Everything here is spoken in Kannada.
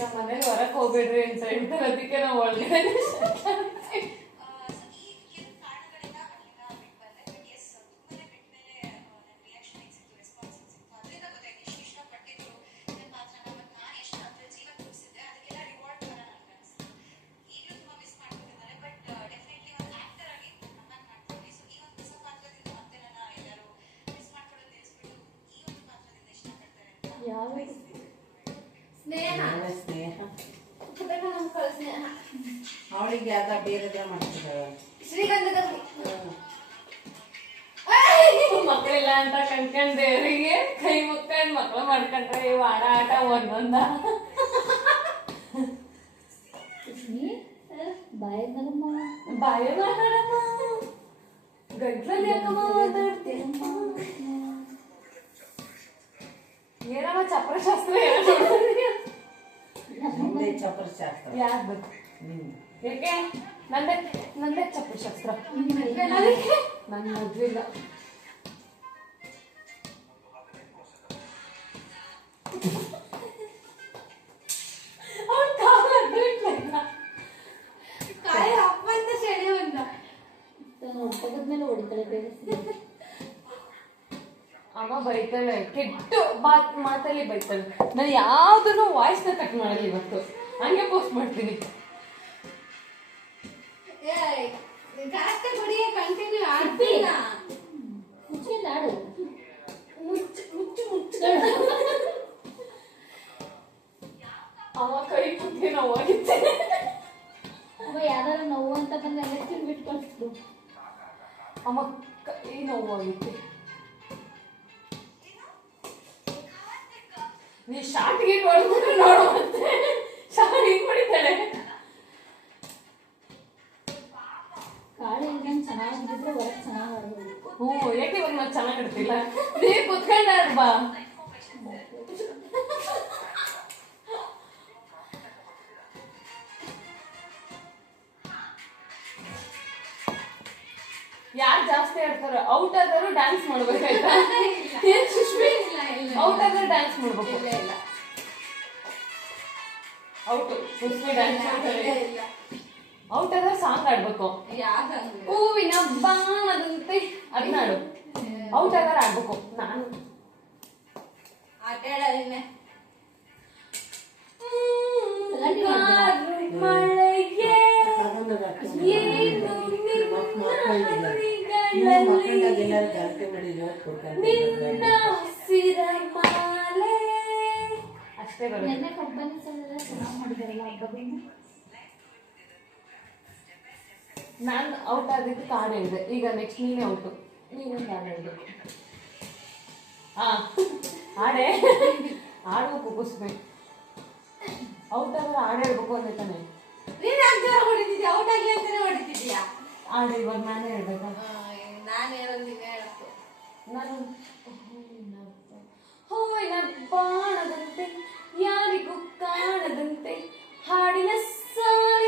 ನಮ್ಮ ಮನೇಲಿ ಹೊರಕ್ ಹೋಗ್ಬೇಡ್ರಿ ಅಂತ ಹೇಳ್ತಾರೆ, ಅದಕ್ಕೆ ನಾವು ಒಳಗಡೆ ಅವಳಿಗೆ ಅದ ಬೇರೆದೇ ಮಾಡ್ತಿದ್ದಾಳೆ. ಮಕ್ಕಳಿಲ್ಲ ಅಂತ ಕಣ್ಕೊಂಡ್ ದೇವರಿಗೆ ಕೈ ಮುಕ್ಕೊಂಡ್ ಮಕ್ಳು ಮಾಡ್ಕೊಂಡ್ರೆ ಇವ್ ಆಟ ಒಂದೊಂದ ಬಾಯ ಮಾತಾಡಮ್ಮ, ಗಂಟ್ಲಲ್ಲಿ ಯಾಕಮ್ಮ ಮಾತಾಡ್ತೀರಮ್ಮ? ಏನಮ್ಮ ಚಪ್ರ ಶಾಸ್ತ್ರ ಚಪ್ರ ಶಾಸ್ತ್ರ ಯಾರ್ದು? ಯಾಕೆ ನಂದೇ ಚಪ್ರ ಶಾಸ್ತ್ರ. ನನ್ನ ಮದ್ವೆ ಇಲ್ಲ. ಅಮ್ಮ ಬೈತಾಳೆ, ಕೆಟ್ಟ ಮಾತಲ್ಲಿ ಬೈತಾಳೆ. ನಾನು ಯಾವ್ದನ್ನು ವಾಯ್ಸ್ನ ಕಟ್ ಮಾಡಲ್ಲ ಇವತ್ತು, ಹಂಗೆ ಪೋಸ್ಟ್ ಮಾಡ್ತೀನಿ. ಅವ ಕೈ ಕುಟ್ಟಿ ನೋವಾಗಿತ್ತೆ. ಯಾವ್ದಾರು ನೋವು ಅಂತ ಬಂದು ಎಲ್ಲ ತಿನ್ಬಿಟ್ಟು ಕಳಿಸ್ತು. ಅಮ್ಮ ಕೈ ನೋವಾಗಿತ್ತೆ. ನೀ ಶಾರ್ಟ್ ಗೀಟ್ ಹೊಡೆದ್ಬಿಟ್ಟು ನೋಡುವಂತೆ ಶಾರ್ಟ್ ಹಿಂಗ್ ಹೊಡಿತಾಳೆ. ಕಾಳು ಇಲ್ದಂಗೆ ಚೆನ್ನಾಗಿದ್ರೆ ಹೊರಗೆ ಚೆನ್ನಾಗಿ ಆಡ್ಬೋದು. ಯಾಕೆ ಇವಾಗ ನಾವು ಚೆನ್ನಾಗಿ ಆಡ್ತಿಲ್ಲ? ನೀ ಕುತ್ಕೊಂಡು ಆಡ್ಬಾ. ಯಾರು ಜಾಸ್ತಿ ಆಡ್ತಾರ ಔಟ್ ಆದರೂ ಡ್ಯಾನ್ಸ್ ಮಾಡ್ಬೇಕಾಯ್ತಾ? ಏನ್ ಸುಶ್ಮಿ, ಔಟ್ ಆದ್ರೆ ಡ್ಯಾನ್ಸ್ ಮಾಡ್ಬೇಕು. ಔಟ್ ಸುಶ್ಮಿ ಡ್ಯಾನ್ಸ್ ಮಾಡ್ತಾರೆ. ಔಟ್ ಆದ್ರೆ ಸಾಂಗ್ ಆಡ್ಬೇಕು. ಹೂವಿನ ಬಾಣದಂತೆ ಅದನ್ನ ಆಡು. ಔಟ್ ಆದ್ರೆ ಆಡ್ಬೇಕು. ನಾನು ಮಳೆಗೆ ಅಷ್ಟೇ ಬರುತ್ತೆ. ನಾನು ಔಟ್ ಆಗಿದ್ದು ಕಾಡು ಹೇಳಿದೆ. ಈಗ ನೆಕ್ಸ್ಟ್ ನೀನೇ ಔಟು. ನೀನೇ ಕಾಡು ಹೇಳ್ಬೇಕು. ಆಡೇ ಆಡ್ಬೇಕು. ಕುಸ್ಮೆ ಔಟ್ ಆದ್ರೆ ಆಡೇ ಹೇಳ್ಬೇಕು ಅಂದೆ ತಾನೆ. ಆಡ ಇವಾಗ ನಾನೇ ಹೇಳ್ಬೇಕಾ? ನಾನು ಹೂವಿನ ಬಾಣದಂತೆ ಯಾರಿಗೂ ಕಾಣದಂತೆ ಹಾಡಿನ ಸಾಲ